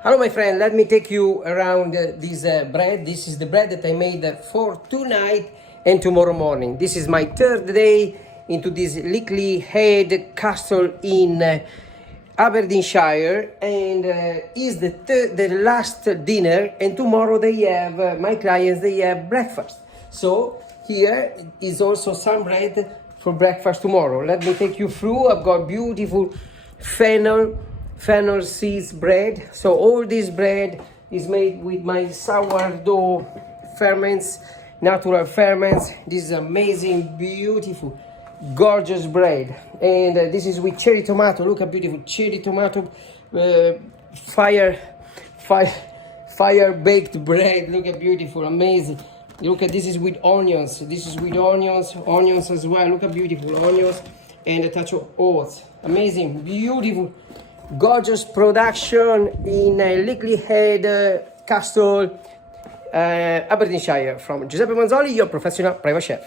Hello my friend, let me take you around this bread. This is the bread that I made for tonight and tomorrow morning. This is my third day into this Lickleyhead Castle in Aberdeenshire, and is the last dinner, and tomorrow they have, my clients, they have breakfast. So here is also some bread for breakfast tomorrow. Let me take you through. I've got beautiful fennel seeds bread. So all this bread is made with my sourdough ferments, natural ferments. This is amazing, beautiful, gorgeous bread. And this is with cherry tomato. Look how beautiful, cherry tomato, fire baked bread. Look how beautiful, amazing. Look at this is with onions. This is with onions as well. Look how beautiful, onions and a touch of oats. Amazing, beautiful, gorgeous production in Lickleyhead Castle, Aberdeenshire, from Giuseppe Manzoli, your professional private chef.